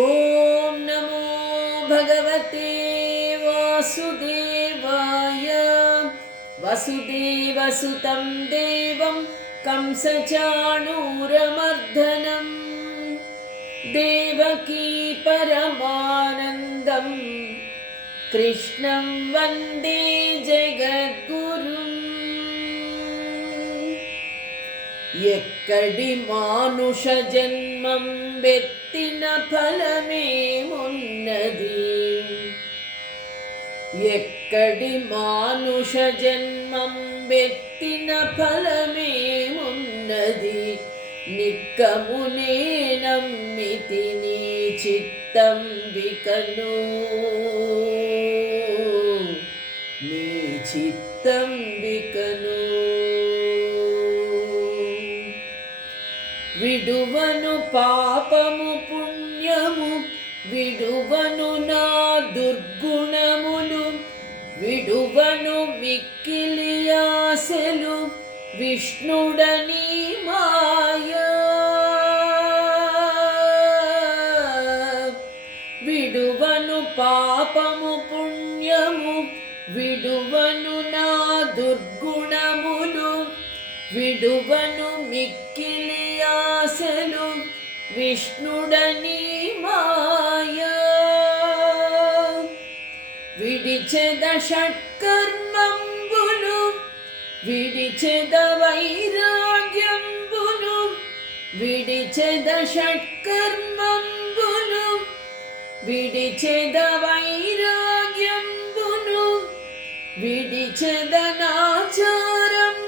ఓం నమో భగవతే వాసుదేవాయ. వసుదేవసుతం దేవం కంసచాణూరమర్దనం దేవకీ పరమానందం కృష్ణం వందే జగద్గురుం. ఎక్కడి మానుష జన్మం వెత్తిన ఫలమేమున్నది? ఎక్కడి మానుష జన్మం వెత్తిన ఫలమేమున్నది? నిక్కమునే నమ్మితి నీ చిత్తంబికను, నీ చిత్తంబికను. విడువను పాపము పుణ్యము, విడువను నా దుర్గుణములు, విడువను మిక్కిలి ఆశలు, విష్ణుడని మాయా. విడువను పాపము పుణ్యము, విడువను నా దుర్గుణములు, విడువను మిక్కిలి ఆశలు, విష్ణుడని మాయా. విడిచెద షట్కర్మంబులు, విడిచెద వైరాగ్యంబులు, విడిచెద షట్కర్మంబులు, విడిచెద వైరాగ్యంబులు, విడిచెద నాచారంబులు,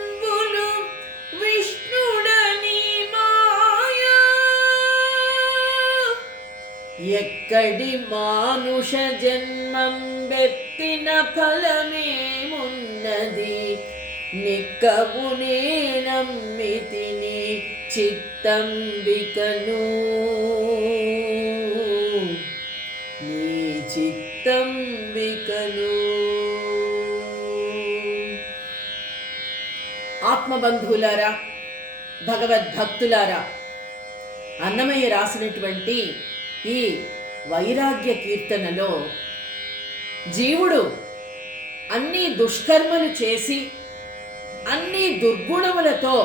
విష్ణుడని మాయా. ఎక్కడి మానుష జన్మం వెత్తిన ఫలమేమున్నది? నిక్కమునే నమ్మితి నీ చిత్తంబికను, నీ చిత్తంబికను. ఆత్మబంధువులారా, భగవద్భక్తులారా, అన్నమయ్య రాసినటువంటి ఈ వైరాగ్య కీర్తనలో జీవుడు అన్ని దుష్కర్మలు చేసి అన్ని దుర్గుణములతో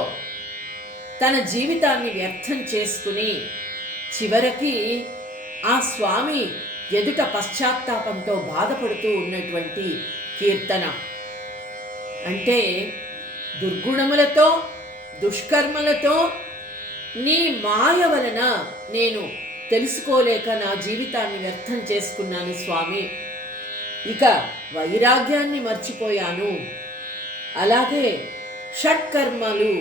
తన జీవితాన్ని వ్యర్థం చేసుకుని చివరికి ఆ స్వామి ఎదుట పశ్చాత్తాపంతో బాధపడుతూ ఉన్నటువంటి కీర్తన. అంటే దుర్గుణములతో దుష్కర్మలతో నీ మాయ వలన నేను తెలుసుకోలేక నా జీవితాన్ని వ్యర్థం చేసుకున్నాను స్వామి, ఇక వైరాగ్యాన్ని మర్చిపోయాను, అలాగే షట్కర్మలు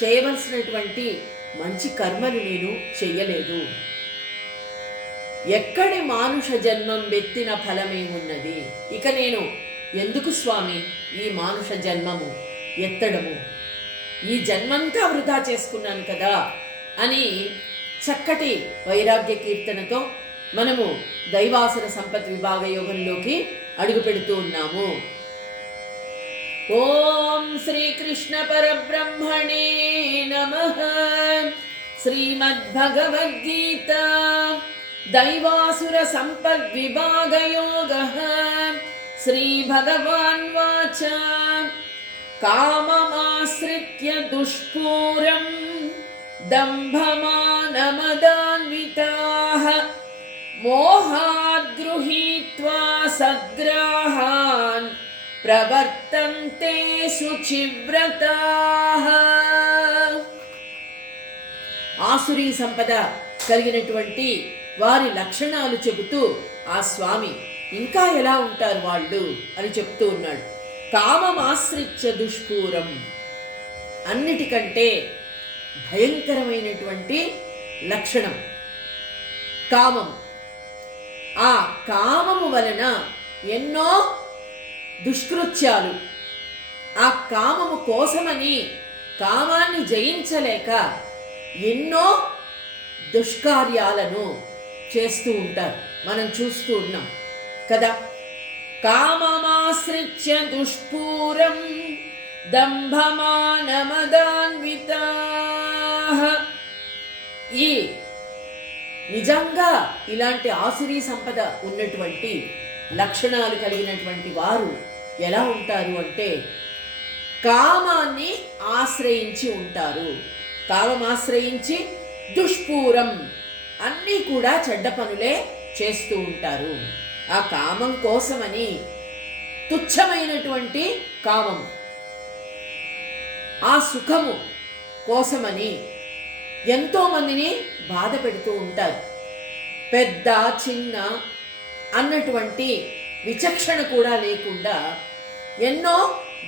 చేయవలసినటువంటి మంచి కర్మలు నేను చెయ్యలేదు. ఎక్కడి మానుష జన్మం వెత్తిన ఫలమేమున్నది? ఇక నేను ఎందుకు స్వామి ఈ మానుష జన్మము ఎత్తడము? ఈ జన్మంతా వృధా చేసుకున్నాను కదా అని చక్కటి వైరాగ్య కీర్తనతో మనము దైవాసుర సంపత్ విభాగ యోగంలోకి అడుగు పెడుతూ ఉన్నాము. ఓం శ్రీకృష్ణ పరబ్రహ్మణే నమః. శ్రీమద్భగవద్గీత దైవాసుర సంపద్ విభాగ యోగః. శ్రీ భగవాన్ వాచ కామమాశ్రిత్య దుష్పూరం దంభమానమదాన్వితాః మోహాద్ గృహీత్వా సద్గ్రాహాన్ ప్రవర్తంతే శుచివ్రతాః. ఆసురీ సంపద కలిగినటువంటి వారి లక్షణాలు చెబుతూ ఆ స్వామి ఇంకా ఎలా ఉంటారు వాళ్ళు అని చెప్తూ ఉన్నాడు. కామమాశ్రిత్య దుష్పూరం, అన్నిటికంటే భయంకరమైనటువంటి లక్షణం కామం. ఆ కామము వలన ఎన్నో దుష్కృత్యాలు, ఆ కామము కోసమని కామాన్ని జయించలేక ఎన్నో దుష్కార్యాలను చేస్తూ ఉంటారు, మనం చూస్తూ ఉన్నాం కదా. కామమాశ్రిత్య దుష్పూరం దంభమానమదాన్వితాః. ఈ నిజంగా ఇలాంటి ఆసురీ సంపద ఉన్నటువంటి లక్షణాలు కలిగినటువంటి వారు ఎలా ఉంటారు అంటే కామాన్ని ఆశ్రయించి ఉంటారు. కామం ఆశ్రయించి దుష్పూరం అన్నీ కూడా చెడ్డ పనులే చేస్తూ ఉంటారు. ఆ కామం కోసమని తుచ్చమైనటువంటి కామం, ఆ సుఖము కోసమని ఎంతో మందిని బాధ పెడుతూ ఉంటారు. పెద్ద చిన్న అన్నటువంటి విచక్షణ కూడా లేకుండా ఎన్నో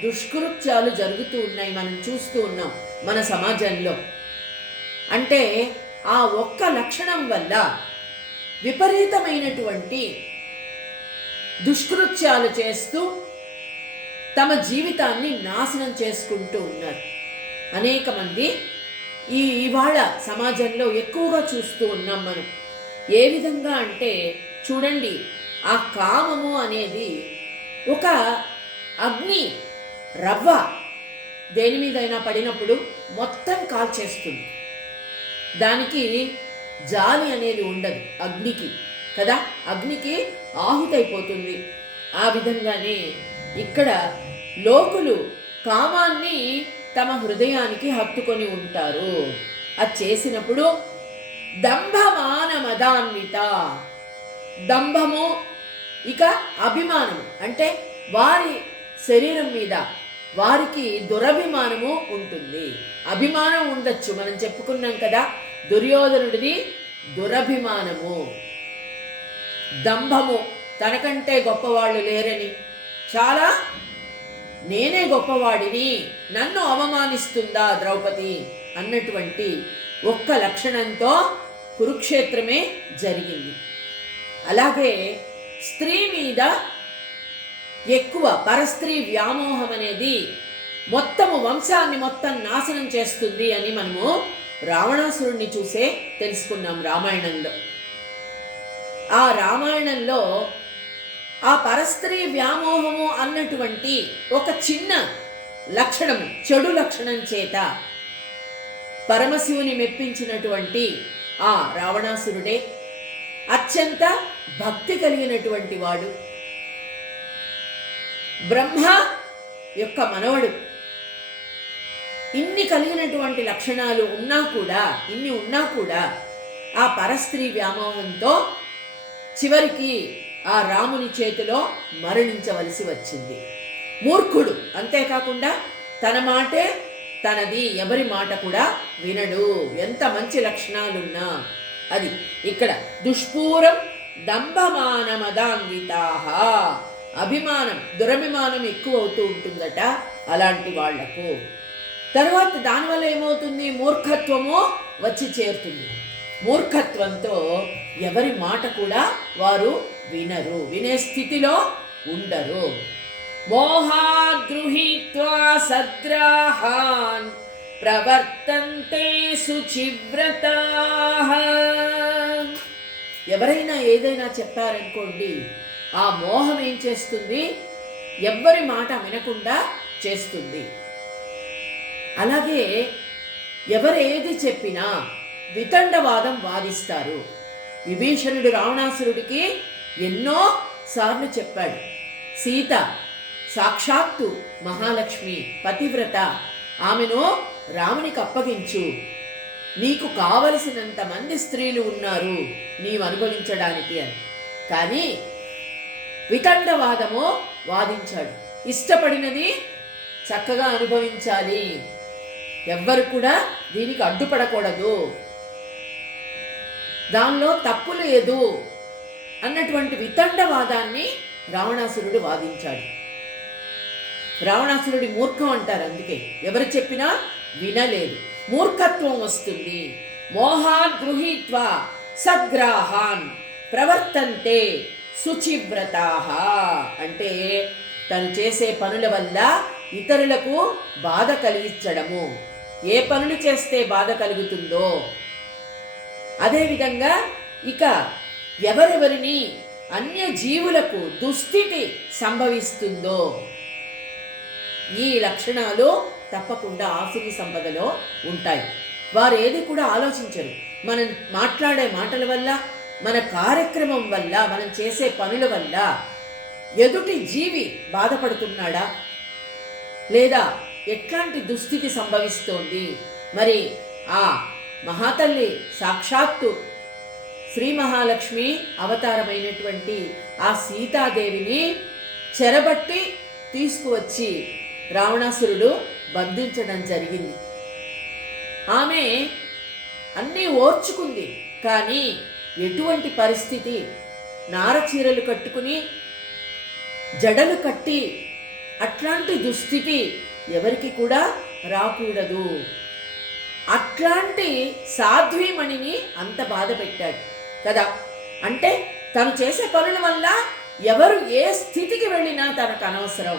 దుష్కృత్యాలు జరుగుతూ ఉన్నాయి, మనం చూస్తూ ఉన్నాం మన సమాజంలో. అంటే ఆ ఒక్క లక్షణం వల్ల విపరీతమైనటువంటి దుష్కృత్యాలు చేస్తూ తమ జీవితాన్ని నాశనం చేసుకుంటూ ఉన్నారు అనేక మంది. ఇవాళ సమాజంలో ఎక్కువగా చూస్తూ ఉన్నాం మనం. ఏ విధంగా అంటే చూడండి, ఆ కామము అనేది ఒక అగ్ని రవ్వ దేని మీదైనా పడినప్పుడు మొత్తం కాల్చేస్తుంది. దానికి జాలి అనేది ఉండదు అగ్నికి కదా, అగ్నికి ఆహుతైపోతుంది. ఆ విధంగానే ఇక్కడ లోకులు కామాన్ని తమ హృదయానికి హత్తుకొని ఉంటారు. అది చేసినప్పుడు దంభమాన మదాన్విత, దంభము ఇక అభిమానము, అంటే వారి శరీరం మీద వారికి దురభిమానము ఉంటుంది. అభిమానం ఉండొచ్చు, మనం చెప్పుకున్నాం కదా, దుర్యోధనుడిది దురభిమానము, దంభము, తనకంటే గొప్పవాళ్ళు లేరని, చాలా నేనే గొప్పవాడిని, నన్ను అవమానిస్తుందా ద్రౌపది అన్నటువంటి ఒక్క లక్షణంతో కురుక్షేత్రమే జరిగింది. అలాగే స్త్రీ మీద ఎక్కువ పరస్త్రీ వ్యామోహం అనేది మొత్తము వంశాన్ని మొత్తం నాశనం చేస్తుంది అని మనము రావణాసురుణ్ణి చూసే తెలుసుకున్నాం రామాయణంలో. ఆ రామాయణంలో ఆ పరస్త్రీ వ్యామోహము అన్నటువంటి ఒక చిన్న లక్షణము, చెడు లక్షణం చేత పరమశివుని మెప్పించినటువంటి ఆ రావణాసురుడే అత్యంత భక్తి కలిగినటువంటి వాడు, బ్రహ్మ యొక్క మనవడు. ఇన్ని కలిగినటువంటి లక్షణాలు ఉన్నా కూడా ఆ పరస్త్రీ వ్యామోహంతో చివరికి ఆ రాముని చేతిలో మరణించవలసి వచ్చింది. మూర్ఖుడు, అంతేకాకుండా తన మాటే తనది, ఎవరి మాట కూడా వినడు. ఎంత మంచి లక్షణాలున్నా అది ఇక్కడ దుష్పూరం దంభమానమదాన్వితాః, అభిమానం దురభిమానం ఎక్కువ అవుతూ ఉంటుందట అలాంటి వాళ్లకు. తర్వాత దానివల్ల ఏమవుతుంది, మూర్ఖత్వము వచ్చి చేరుతుంది. మూర్ఖత్వంతో ఎవరి మాట కూడా వారు వినరు, వినే స్థితిలో ఉండరు. మోహాద్ గృహీత్వా సద్గ్రాహాన్ ప్రవర్తంతే శుచివ్రతాః. ఎవరైనా ఏదైనా చెప్పారనుకోండి, ఆ మోహం ఏం చేస్తుంది, ఎవ్వరి మాట వినకుండా చేస్తుంది. అలాగే ఎవరు ఏది చెప్పినా వితండవాదం వాదిస్తారు. విభీషణుడు రావణాసురుడికి ఎన్నో సార్లు చెప్పాడు, సీత సాక్షాత్తు మహాలక్ష్మి పతివ్రత, ఆమెను రామునికి అప్పగించు, నీకు కావలసినంత మంది స్త్రీలు ఉన్నారు నీవు అనుభవించడానికి అని. కానీ వితండవాదము వాదించాడు, ఇష్టపడినది చక్కగా అనుభవించాలి, ఎవ్వరు కూడా దీనికి అడ్డుపడకూడదు, దానిలో తప్పు లేదు అన్నటువంటి వితండవాదాన్ని రావణాసురుడు వాదించాడు. రావణాసురుడి మూర్ఖం అంటారు, అందుకే ఎవరు చెప్పినా వినలేదు, మూర్ఖత్వం వస్తుంది. మోహాన్ గృహీత్వా సద్గ్రాహాన్ ప్రవర్తంతే శుచివ్రతాః, అంటే తను చేసే పనుల వల్ల ఇతరులకు బాధ కలిగించడము. ఏ పనులు చేస్తే బాధ కలుగుతుందో, అదేవిధంగా ఇక ఎవరెవరిని అన్య జీవులకు దుస్థితి సంభవిస్తుందో, ఈ లక్షణాలు తప్పకుండా ఆసురీ సంపదలో ఉంటాయి. వారు ఏది కూడా ఆలోచించరు, మనం మాట్లాడే మాటల వల్ల, మన కార్యక్రమం వల్ల, మనం చేసే పనుల వల్ల ఎదుటి జీవి బాధపడుతున్నాడా, లేదా ఎట్లాంటి దుస్థితి సంభవిస్తోంది? మరి ఆ మహాతల్లి సాక్షాత్తు శ్రీ మహాలక్ష్మి అవతారమైనటువంటి ఆ సీతాదేవిని చెరబట్టి తీసుకువచ్చి రావణాసురుడు బంధించడం జరిగింది. ఆమె అన్నీ ఓర్చుకుంది, కానీ ఎటువంటి పరిస్థితి, నారచీరలు కట్టుకుని జడలు కట్టి అట్లాంటి దుస్థితి ఎవరికి కూడా రాకూడదు. అట్లాంటి సాధ్వీమణిని అంత బాధ పెట్టాడు కదా. అంటే తను చేసే పనుల వల్ల ఎవరు ఏ స్థితికి వెళ్ళినా తనకు అనవసరం,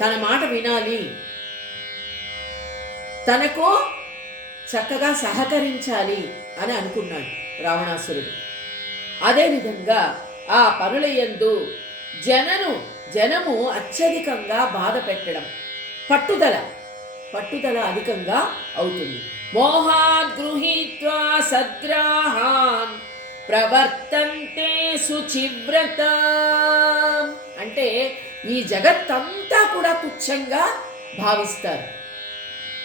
తన మాట వినాలి, తనకు చక్కగా సహకరించాలి అని అనుకున్నాడు రావణాసురుడు. అదేవిధంగా ఆ పనులయందు జనము అత్యధికంగా బాధ పెట్టడం, పట్టుదల అధికంగా అవుతుంది. మోహాద్ గృహీత్వా సద్గ్రాహాన్ ప్రవర్తంతే శుచివ్రత. అంటే ఈ జగత్తంతా కూడా తుచ్చంగా భావిస్తారు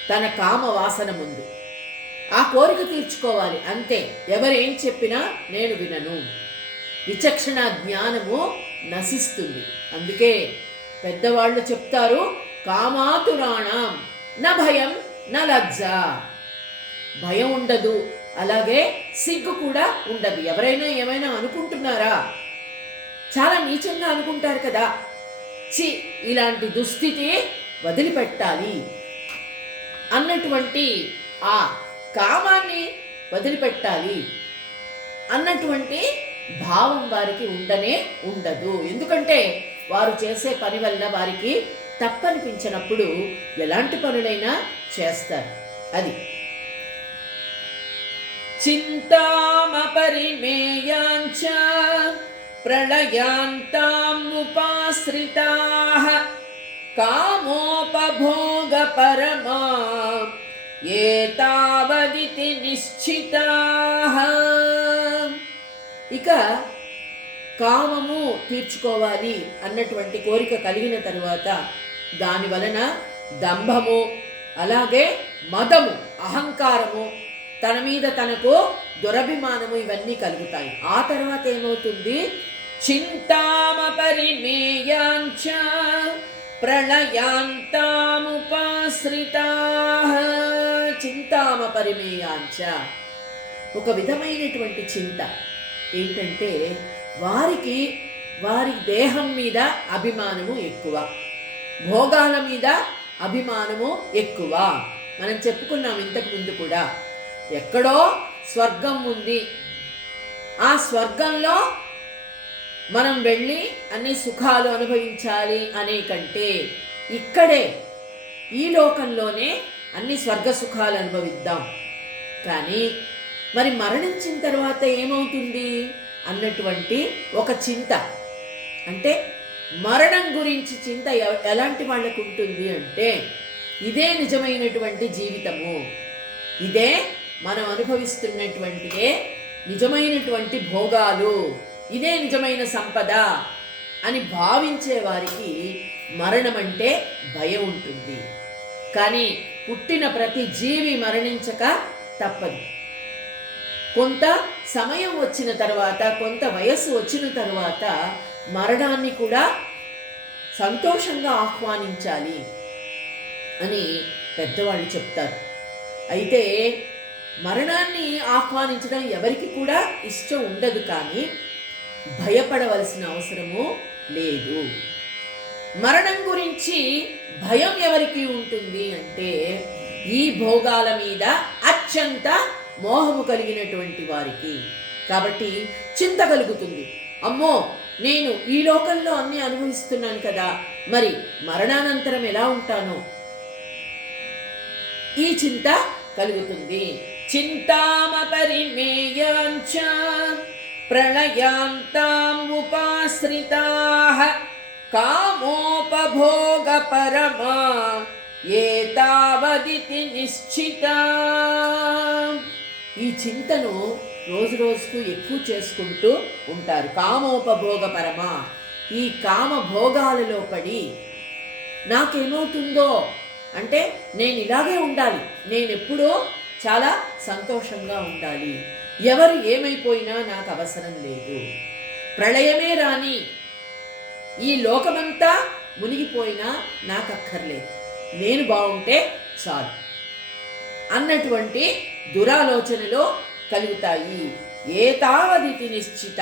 తన కామ వాసన ముందు. ఆ కోరిక తీర్చుకోవాలి అంతే, ఎవరేం చెప్పినా నేను వినను. విచక్షణ జ్ఞానము నశిస్తుంది. అందుకే పెద్దవాళ్ళు చెప్తారు, కామాతురాణం న భయం న లజ్జ. భయం ఉండదు, అలాగే సిగ్గు కూడా ఉండదు. ఎవరైనా ఏమైనా అనుకుంటున్నారా? చాలా నీచంగా అనుకుంటారు కదా. ఇలాంటి దుస్థితి వదిలిపెట్టాలి అన్నటువంటి, ఆ కామాన్ని వదిలిపెట్టాలి అన్నటువంటి భావం వారికి ఉండదు. ఎందుకంటే వారు చేసే పని వల్ల వారికి తప్పనిపించినప్పుడు ఎలాంటి పనులైనా చేస్తారు. అది చింతామపరిమేయాంచ ప్రళయాంతాముపాశ్రితాః కామోపభోగ పరమా ఏతావదితి నిశ్చితాః. ఇక కామము తీర్చుకోవాలి అన్నటువంటి కోరిక కలిగిన తరువాత దాని వలన దంభము, అలాగే మదము, అహంకారము, తన మీద తనకు దురభిమానము ఇవన్నీ కలుగుతాయి. ఆ తర్వాత ఏమవుతుంది? చింతామపరిమేయాంచ ప్రళయాంతాముపాశ్రితాః. చింతామపరిమేయాంచ ఒక విధమైనటువంటి చింత ఏంటంటే, వారి దేహం మీద అభిమానము ఎక్కువ, భోగాల మీద అభిమానము ఎక్కువ. మనం చెప్పుకున్నాం ఇంతకు ముందు కూడా, ఎక్కడో స్వర్గం ఉంది, ఆ స్వర్గంలో మనం వెళ్ళి అన్ని సుఖాలు అనుభవించాలి అనే కంటే ఇక్కడే ఈ లోకంలోనే అన్ని స్వర్గ సుఖాలు అనుభవిద్దాం. కానీ మరి మరణించిన తర్వాత ఏమవుతుంది అన్నటువంటి ఒక చింత, అంటే మరణం గురించి చింత ఎలాంటి వాళ్ళకు ఉంటుంది అంటే, ఇదే నిజమైనటువంటి జీవితము, ఇదే మనం అనుభవిస్తున్నటువంటిదే నిజమైనటువంటి భోగాలు, ఇదే నిజమైన సంపద అని భావించే వారికి మరణం అంటే భయం ఉంటుంది. కానీ పుట్టిన ప్రతి జీవి మరణించక తప్పదు. కొంత సమయం వచ్చిన తర్వాత, కొంత వయస్సు వచ్చిన తర్వాత మరణాన్ని కూడా సంతోషంగా ఆహ్వానించాలి అని పెద్దవాళ్ళు చెప్తారు. అయితే మరణాన్ని ఆహ్వానించడం ఎవరికి కూడా ఇష్టం ఉండదు, కానీ భయపడవలసిన అవసరము లేదు. మరణం గురించి భయం ఎవరికి ఉంటుంది అంటే, ఈ భోగాల మీద అత్యంత మోహము కలిగినటువంటి వారికి. కాబట్టి చింత కలుగుతుంది, అమ్మో నేను ఈ లోకంలో అన్ని అనుభవిస్తున్నాను కదా, మరి మరణానంతరం ఎలా ఉంటాను, ఈ చింత కలుగుతుంది. చింతామపరిమేయాంచ ప్రళయాంతాముపాశ్రితాః కామోపభోగ పరమా ఏతావదితి నిశ్చితా. ఈ చింతను రోజు రోజుకు ఎక్కువ చేసుకుంటూ ఉంటారు. కామోపభోగ పరమ, ఈ కామ భోగాలలో పడి నాకేమవుతుందో అంటే నేను ఇలాగే ఉండాలి, నేను ఎప్పుడూ చాలా సంతోషంగా ఉండాలి, ఎవరు ఏమైపోయినా నాకు అవసరం లేదు, ప్రళయమే రాని ఈ లోకమంతా మునిగిపోయినా నాకు అక్కర్లేదు, నేను బాగుంటే చాలు అన్నటువంటి దురాలోచనలో కలుగుతాయి. ఏతావదితి నిశ్చిత.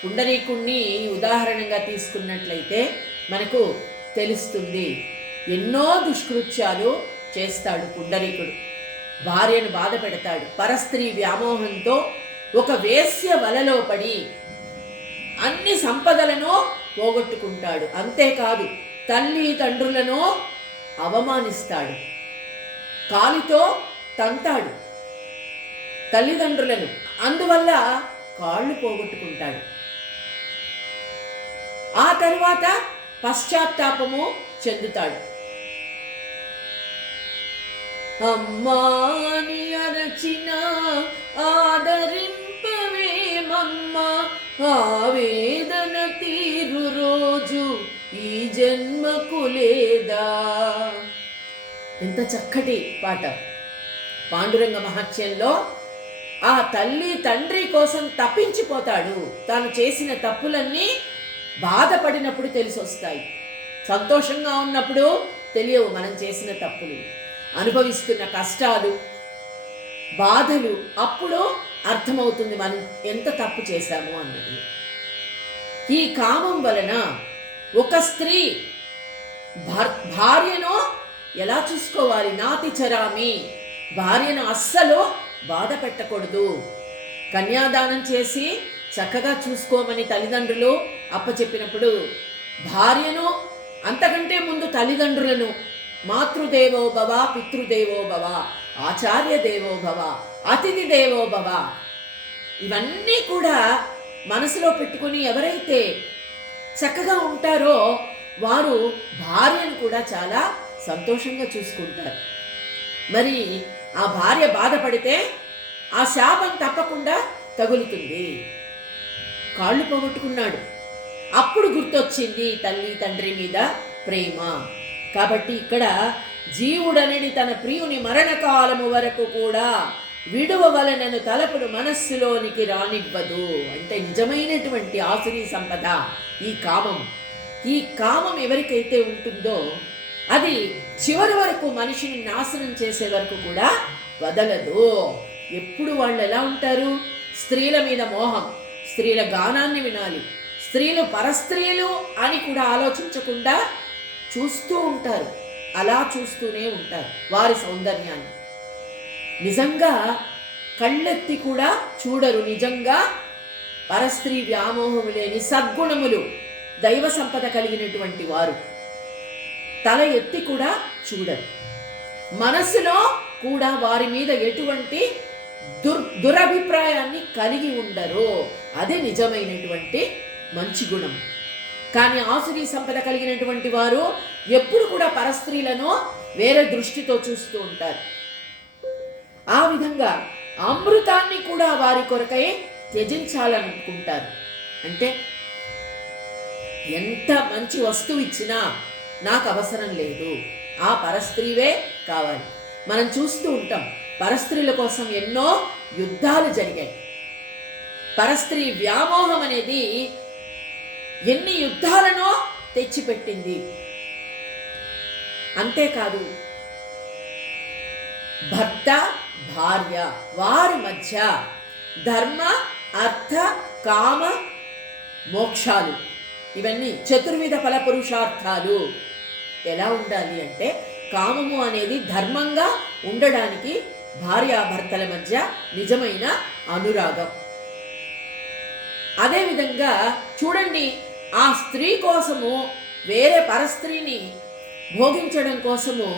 పుండరీకుణ్ణి ఉదాహరణగా తీసుకున్నట్లయితే మనకు తెలుస్తుంది. ఎన్నో దుష్కృత్యాలు చేస్తాడు పుండరీకుడు. భార్యను బాధ పెడతాడు. పరస్త్రీ వ్యామోహంతో ఒక వేశ్య వలలో పడి అన్ని సంపదలను పోగొట్టుకుంటాడు. అంతేకాదు తల్లి తండ్రులను అవమానిస్తాడు, కాలితో తంతాడు తల్లిదండ్రులను, అందువల్ల కాళ్ళు పోగొట్టుకుంటాడు. ఆ తరువాత పశ్చాత్తాపము చెందుతాడు. అమ్మాని అరచిన ఆదరింపవేమమ్మ, ఆవేదన తీరు రోజు ఈ జన్మకు లేదా. ఎంత చక్కటి పాట. పాండురంగ మహత్యంలో ఆ తల్లి తండ్రి కోసం తప్పించిపోతాడు. తాను చేసిన తప్పులన్నీ బాధపడినప్పుడు తెలిసొస్తాయి, సంతోషంగా ఉన్నప్పుడు తెలియవు. మనం చేసిన తప్పులు, అనుభవిస్తున్న కష్టాలు, బాధలు అప్పుడు అర్థమవుతుంది మనం ఎంత తప్పు చేశాము అన్నది. ఈ కామం వలన ఒక స్త్రీ భార్యను ఎలా చూసుకోవాలి? నాతి చరామి, భార్యను అస్సలు బాధ పెట్టకూడదు. కన్యాదానం చేసి చక్కగా చూసుకోమని తల్లిదండ్రులు అప్పచెప్పినప్పుడు భార్యను, అంతకంటే ముందు తల్లిదండ్రులను మాతృదేవో భవ, పితృదేవో భవ, ఆచార్య దేవో భవ, అతిథి దేవో భవ, ఇవన్నీ కూడా మనసులో పెట్టుకుని ఎవరైతే చక్కగా ఉంటారో వారు భార్యను కూడా చాలా సంతోషంగా చూసుకుంటారు. మరి ఆ భార్య బాధపడితే ఆ శాపం తప్పకుండా తగులుతుంది. కాళ్ళు పోగొట్టుకున్నాడు, అప్పుడు గుర్తొచ్చింది తల్లి తండ్రి మీద ప్రేమ. కాబట్టి ఇక్కడ జీవుడనని తన ప్రియుని మరణకాలము వరకు కూడా విడువవలనను తలపుడు మనస్సులోనికి రానివ్వదు. అంటే నిజమైనటువంటి ఆసురీ సంపద ఈ కామం. ఈ కామం ఎవరికైతే ఉంటుందో అది చివరి వరకు మనిషిని నాశనం చేసే వరకు కూడా వదలదు. ఎప్పుడు వాళ్ళు ఎలా ఉంటారు? స్త్రీల మీద మోహం, స్త్రీల గానాన్ని వినాలి, స్త్రీలు పరస్త్రీలు అని కూడా ఆలోచించకుండా చూస్తూ ఉంటారు. అలా చూస్తూనే ఉంటారు వారి సౌందర్యాన్ని. నిజంగా కళ్ళెత్తి కూడా చూడరు. నిజంగా పరస్త్రీ వ్యామోహము లేని సద్గుణములు, దైవ సంపద కలిగినటువంటి వారు తల ఎత్తి కూడా చూడరు. మనసులో కూడా వారి మీద ఎటువంటి దురభిప్రాయాన్ని కలిగి ఉండరు. అదే నిజమైనటువంటి మంచి గుణం. కానీ ఆసురీ సంపద కలిగినటువంటి వారు ఎప్పుడు కూడా పరస్త్రీలను వేరే దృష్టితో చూస్తూ ఉంటారు. ఆ విధంగా అమృతాన్ని కూడా వారి కొరకై త్యజించాలనుకుంటారు. అంటే ఎంత మంచి వస్తువు ఇచ్చినా నాకు అవసరం లేదు, ఆ పరస్త్రీవే కావాలి. మనం చూస్తూ ఉంటాం, పరస్త్రీల కోసం ఎన్నో యుద్ధాలు జరిగాయి. పరస్త్రీ వ్యామోహం అనేది ఎన్ని యుద్ధాలను తెచ్చిపెట్టింది. అంతేకాదు భర్త భార్య వారి మధ్య ధర్మ అర్థ కామ మోక్షాలు, ఇవన్నీ చతుర్విధ ఫల పురుషార్థాలు ఎలా ఉండాలి అంటే కామము అనేది ధర్మంగా ఉండడానికి భార్యాభర్తల మధ్య నిజమైన అనురాగం. అదేవిధంగా చూడండి, ఆ స్త్రీ కోసము వేరే పరస్త్రీని భోగించడం కోసము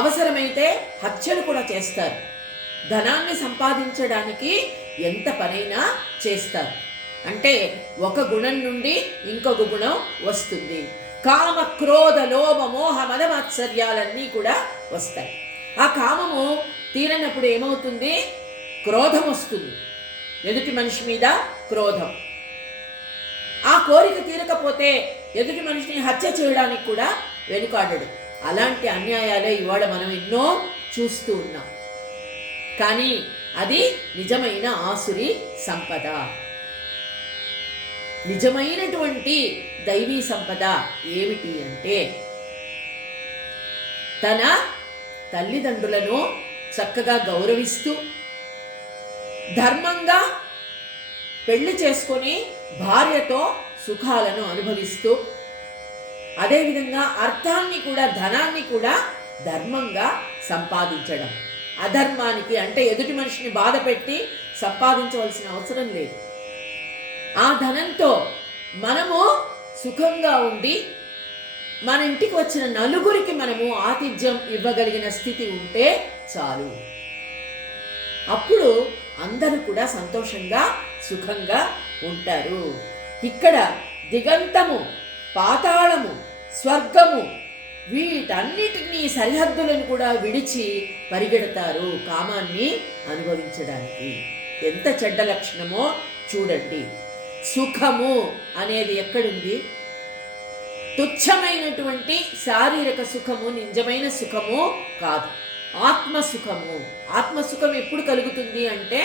అవసరమైతే హత్యలు కూడా చేస్తారు. ధనాన్ని సంపాదించడానికి ఎంత పనైనా చేస్తారు. అంటే ఒక గుణం నుండి ఇంకొక గుణం వస్తుంది. కామ క్రోధ లోభ మోహ మదమాత్సర్యాలన్నీ కూడా వస్తాయి. ఆ కామము తీరనప్పుడు ఏమవుతుంది? క్రోధం వస్తుంది, ఎదుటి మనిషి మీద క్రోధం. ఆ కోరిక తీరకపోతే ఎదుటి మనిషిని హత్య చేయడానికి కూడా వెనుకాడడు. అలాంటి అన్యాయాలే ఇవాళ మనం ఎన్నో చూస్తూ ఉన్నాం. కానీ అది నిజమైన ఆసురి సంపద. నిజమైనటువంటి దైవీ సంపద ఏమిటి అంటే తన తల్లిదండ్రులను చక్కగా గౌరవిస్తూ ధర్మంగా పెళ్లి చేసుకొని భార్యతో సుఖాలను అనుభవిస్తూ అదేవిధంగా అర్థాన్ని కూడా ధనాన్ని కూడా ధర్మంగా సంపాదించడం. అధర్మానికి అంటే ఎదుటి మనిషిని బాధ పెట్టి సంపాదించవలసిన అవసరం లేదు. ఆ ధనంతో మనము సుఖంగా ఉండి మన ఇంటికి వచ్చిన నలుగురికి మనము ఆతిథ్యం ఇవ్వగలిగిన స్థితి ఉంటే చాలు. అప్పుడు అందరూ కూడా సంతోషంగా సుఖంగా ఉంటారు. ఇక్కడ దిగంతము, పాతాళము, స్వర్గము వీటన్నిటినీ సరిహద్దులను కూడా విడిచి పరిగెడతారు కామాన్ని అనుభవించడానికి. ఎంత చెడ్డ లక్షణమో చూడండి. సుఖము అనేది ఎక్కడుంది? తుచ్చమైనటువంటి శారీరక సుఖము నిజమైన సుఖము కాదు, ఆత్మసుఖము. ఆత్మసుఖం ఎప్పుడు కలుగుతుంది అంటే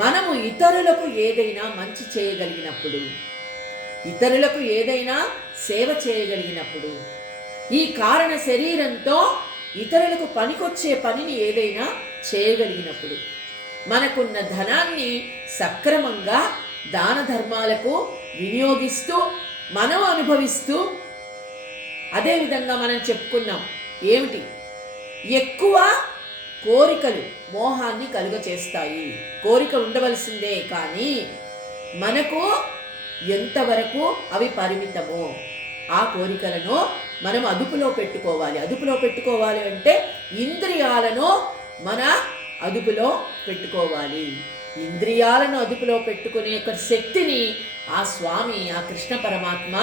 మనము ఇతరులకు ఏదైనా మంచి చేయగలిగినప్పుడు, ఇతరులకు ఏదైనా సేవ చేయగలిగినప్పుడు, ఈ కారణ శరీరంతో ఇతరులకు పనికొచ్చే పనిని ఏదైనా చేయగలిగినప్పుడు, మనకున్న ధనాన్ని సక్రమంగా దాన ధర్మాలకు వినియోగిస్తూ మనం అనుభవిస్తూ, అదేవిధంగా మనం చెప్పుకున్నాం ఏమిటి, ఎక్కువ కోరికలు మోహాన్ని కలుగచేస్తాయి. కోరిక ఉండవలసిందే, కానీ మనకు ఎంతవరకు అవి పరిమితమో ఆ కోరికలను మనం అదుపులో పెట్టుకోవాలి. అదుపులో పెట్టుకోవాలి అంటే ఇంద్రియాలను మన అదుపులో పెట్టుకోవాలి. ఇంద్రియాలను అదుపులో పెట్టుకునే ఒక శక్తిని ఆ స్వామి, ఆ కృష్ణ పరమాత్మ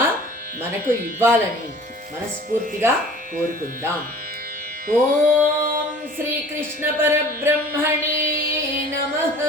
మనకు ఇవ్వాలని మనస్ఫూర్తిగా కోరుకుందాం. ఓం శ్రీకృష్ణ పరబ్రహ్మణే నమః.